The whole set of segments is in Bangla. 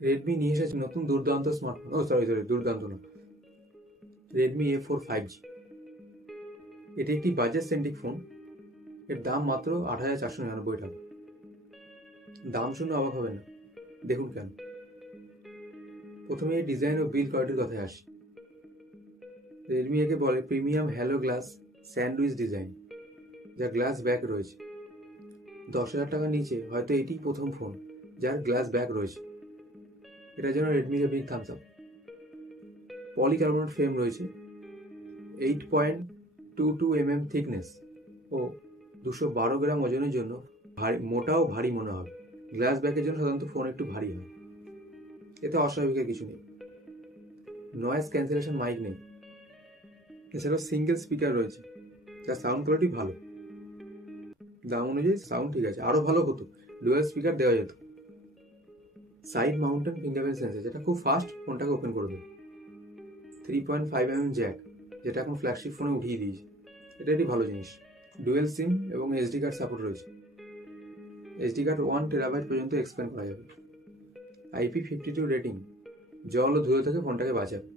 রেডমি নিয়ে এসেছে নতুন দুর্দান্ত স্মার্টফোন। দুর্দান্ত না, রেডমি A4 5G। এটি একটি বাজেট সেন্ট্রিক ফোন। এর দাম মাত্র ৮,৪৯৯ টাকা। দাম শুনে অবাক হবেন না, দেখুন কেন। প্রথমে এই ডিজাইন ও বিল্ড কোয়ালিটির কথায় আসি। রেডমি একে বলে premium hello glass sandwich design, যা গ্লাস ব্যাক রয়েছে। ১০,০০০ টাকার নিচে হয়তো এটি প্রথম ফোন যার গ্লাস ব্যাক রয়েছে। এটার জন্য রেডমিকে big thumbs up. Polycarbonate frame রয়েছে, 8.22 mm থিকনেস ও 212 গ্রাম ওজনের জন্য মোটা ও ভারী মনে হবে। গ্লাস ব্যাকের জন্য সাধারণত ফোন একটু ভারী হয়, এতে অস্বাভাবিকের কিছু নেই। নয়েজ ক্যান্সেলেশন মাইক নেই, এছাড়াও সিঙ্গেল স্পিকার রয়েছে, যার সাউন্ড কোয়ালিটি ভালো। দাম অনুযায়ী সাউন্ড ঠিক আছে, আরও ভালো হতো ডুয়াল স্পিকার দেওয়া যেত। সাইড মাউন্টেন ফিঙ্গারপ্রিন্ট সেন্সর, যেটা খুব ফাস্ট ফোনটাকে ওপেন করে দেবে। 3.5 mm জ্যাক, যেটা এখন ফ্ল্যাগশিপ ফোনে উঠিয়ে দিয়েছে, এটা একটি ভালো জিনিস। ডুয়েল সিম এবং SD কার্ড সাপোর্ট রয়েছে। SD কার্ড 1 TB পর্যন্ত এক্সপ্যান্ড করা যাবে। IP52 রেটিং, জল ও ধুলো থেকে ফোনটাকে বাঁচাবে।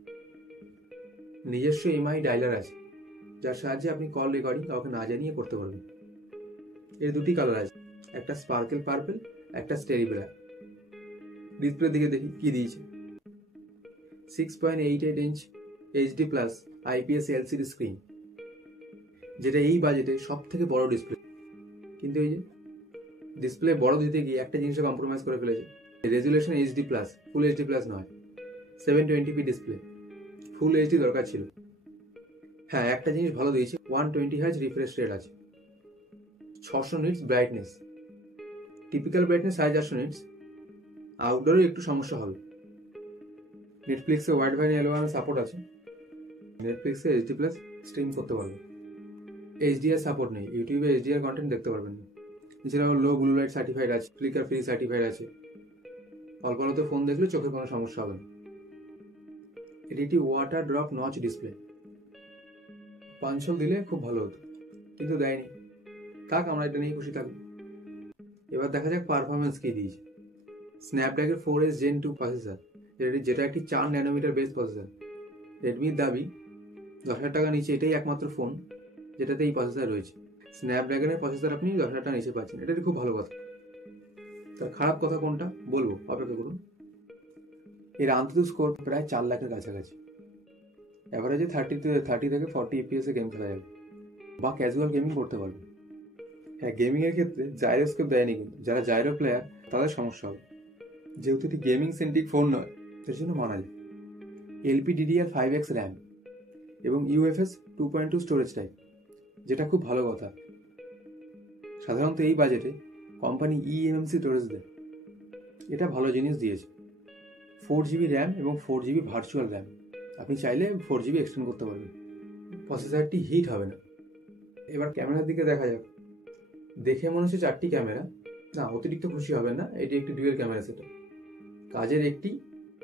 নিজস্ব MI ডায়ালার আছে, যার সাহায্যে আপনি কল রেকর্ডিং কাউকে না জানিয়ে করতে পারবেন। এর দুটি কালার আছে, একটা স্পার্কেল পার্পল, একটা স্টেরি ব্ল্যাক। ডিসপ্লের দিকে দেখি কি দিয়েছে। 6.88 inch HD+ IPS LCD screen, যেটা এই বাজেটে সব থেকে বড় ডিসপ্লে। কিন্তু এই যে ডিসপ্লে বড় দিতে গিয়ে একটা জিনিসে কম্প্রোমাইজ করে ফেলেছে। রেজুলেশন HD+, ফুল HD+ নয়, 720p ডিসপ্লে। ফুল HD দরকার ছিল। হ্যাঁ, একটা জিনিস ভালো দিয়েছে, 120 Hz রিফ্রেশ রেট আছে, 600 nits brightness. Typical brightness 450 nits. আউটডোরে একটু সমস্যা হবে। নেটফ্লিক্সে ওয়াইড ভ্যারিয়েন্ট L1 সাপোর্ট আছে। নেটফ্লিক্সে HD+ স্ট্রিম করতে পারবে। HDR সাপোর্ট নেই, ইউটিউবে HDR কন্টেন্ট দেখতে পারবেন না। এছাড়াও লো ব্লু লাইট সার্টিফাইড আছে, ফ্লিকার ফ্রি সার্টিফাইড আছে। অল্প আলোতে ফোন দেখলে চোখে কোনো সমস্যা হবে না। এটি একটি ওয়াটার ড্রপ নচ ডিসপ্লে। পাঞ্চল দিলে খুব ভালো হতো, কিন্তু দেয়নি। থাক, আমরা এটা নিয়ে খুশি থাকবো। এবার দেখা যাক পারফরমেন্স কি দিয়েছে। স্ন্যাপড্রাগন 4S Gen 2 প্রসেসর, যেটা একটি 4 ন্যানোমিটার বেস প্রসেসর। রেডমির দাবি 10,000 টাকা নিচে এটাই একমাত্র ফোন যেটাতে এই প্রসেসর রয়েছে। স্ন্যাপড্রাগনের প্রসেসর আপনি 10,000 টাকা নিচে পাচ্ছেন, এটা খুব ভালো কথা। তার খারাপ কথা কোনটা বলবো, অপেক্ষা করুন। এর আন্তরিক স্কোর প্রায় 4 লাখের কাছাকাছি। অ্যাভারেজে 30 থেকে 40 FPS গেম খেলা যাবে বা ক্যাজুয়াল গেমিং করতে পারবে। হ্যাঁ, গেমিংয়ের ক্ষেত্রে জাইরোস্কোপ দেয়নি, কিন্তু যারা জাইরো প্লেয়ার তাদের সমস্যা হবে। যেহেতু এটি গেমিং সেন্ট্রিক ফোন নয়, তার জন্য মানা যায়। LPDDR5X র্যাম এবং UFS 2.2 স্টোরেজ টাইপ, যেটা খুব ভালো কথা। সাধারণত এই বাজেটে কোম্পানি eMMC স্টোরেজ দেয়, এটা ভালো জিনিস দিয়েছে। 4GB র্যাম এবং 4GB ভার্চুয়াল র্যাম, আপনি চাইলে 4GB এক্সটেন্ড করতে পারবেন। প্রসেসরটি হিট হবে না। এবার ক্যামেরার দিকে দেখা যাক। দেখে মনে হচ্ছে 4টি ক্যামেরা, না অতিরিক্ত খুশি হবেন না, এটি একটি ডুয়েল ক্যামেরা সেট। কাজের একটি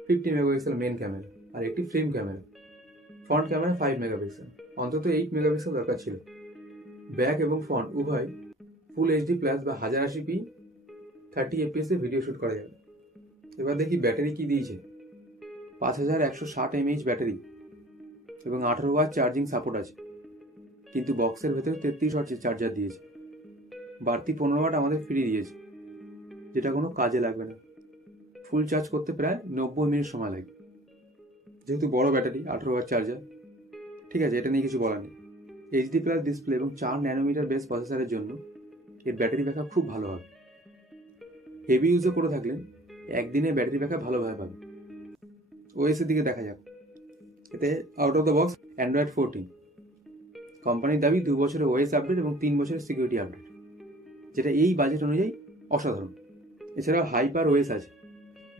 50 মেগাপিক্সেল মেন ক্যামেরা আর একটি film camera. Front camera 5 megapixel, অন্তত 8 মেগাপিক্সেল দরকার ছিল। ব্যাক এবং ফ্রন্ট উভয় ফুল HD+ বা 1080p 30 FPS এ ভিডিও শ্যুট করা যাবে। এবার দেখি ব্যাটারি কি দিয়েছে। 5160 mAh ব্যাটারি এবং 18 ওয়াট চার্জিং সাপোর্ট আছে, কিন্তু বক্সের ভেতরে 33 ওয়াট চার্জার দিয়েছে। বাড়তি 15 ওয়াট আমাদের ফ্রি দিয়েছে, যেটা কোনো কাজে লাগবে না। ফুল চার্জ করতে প্রায় 90 মিনিট সময় লাগে। যেহেতু বড় ব্যাটারি, 18 ওয়াট চার্জার, ঠিক আছে, এটা নিয়ে কিছু বলার নেই। HD+ ডিসপ্লে এবং 4 ন্যানোমিটার বেস প্রসেসরের জন্য এর ব্যাটারি ব্যাকআপ খুব ভালো হবে। হেভি ইউজও করে থাকলে একদিনে ব্যাটারি ব্যাকআপ ভালোভাবে পাবে। OS এর দিকে দেখা যাক। এতে out of the box Android 14। কোম্পানির দাবি 2 বছরের OS আপডেট এবং 3 বছরের সিকিউরিটি আপডেট, যেটা এই বাজেট অনুযায়ী অসাধারণ। এছাড়াও হাইপার OS আছে,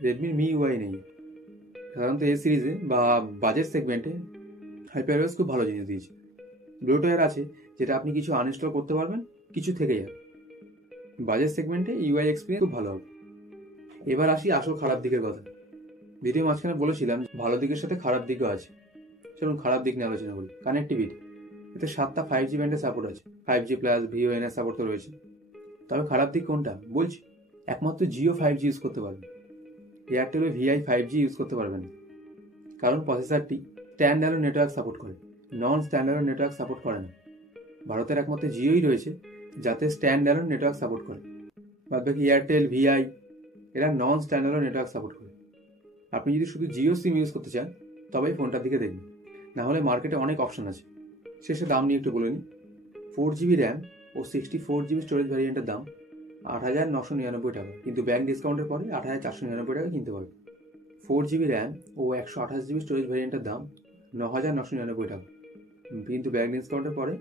রেডমির MIUI নেই। সাধারণত এই সিরিজে বা বাজেট সেগমেন্টে হাইপার OS খুব ভালো জিনিস দিয়েছে। ব্লুটুথ আছে, যেটা আপনি কিছু আনইনস্টল করতে পারবেন, কিছু থেকে যাবে। বাজেট সেগমেন্টে UI এক্সপিরিয়েন্স খুব ভালো হবে। এবার আসি আসল খারাপ দিকের কথা। ভিডিও মাঝখানে বলেছিলাম ভালো দিকের সাথে খারাপ দিকও আছে। চলুন খারাপ দিক নিয়ে আলোচনা করি। কানেক্টিভিটি, এতে 7টা 5G ব্যান্ডের সাপোর্ট আছে, 5G+, VoNR সাপোর্ট তো রয়েছে। তবে খারাপ দিক কোনটা বলছি, একমাত্র জিও 5G ইউজ করতে পারবে। এয়ারটেলে VI-5G ইউজ করতে পারবেন না, কারণ প্রসেসরটি স্ট্যান্ড অ্যালোন নেটওয়ার্ক সাপোর্ট করে, নন স্ট্যান্ড অ্যালোন নেটওয়ার্ক সাপোর্ট করে না। ভারতের একমাত্র জিওই রয়েছে যাতে স্ট্যান্ড অ্যালোন নেটওয়ার্ক সাপোর্ট করে, বাদবাকি এয়ারটেল, VI এরা নন স্ট্যান্ড অ্যালোন নেটওয়ার্ক সাপোর্ট করে। আপনি যদি শুধু জিও সিম ইউজ করতে চান তবেই ফোনটার দিকে দেখবেন, না হলে মার্কেটে অনেক অপশন আছে। শেষে দাম নিয়ে একটু বলে নিই। 4GB র্যাম ও 64GB স্টোরেজ ভ্যারিয়েন্টের দাম 8,999 টাকা, কিন্তু ব্যাংক ডিসকাউন্টের পরে 8,499 টাকা কিনতে পারবে। 4GB র্যাম ও 128GB স্টোরেজ ভ্যারিয়েন্টের দাম 9,999 টাকা, কিন্তু ব্যাংক ডিসকাউন্টের পরে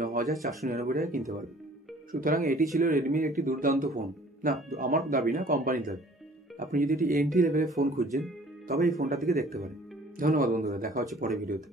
9,499 টাকা কিনতে পারবে। সুতরাং এটি ছিল রেডমির একটি দুর্দান্ত ফোন। না, আমার দাবি না, কোম্পানির দাবি। আপনি যদি এটি এন্ট্রি লেভেলের ফোন খুঁজছেন তবে এই ফোনটার দিকে দেখতে পারেন। ধন্যবাদ বন্ধুরা, দেখা হচ্ছে পরের ভিডিওতে।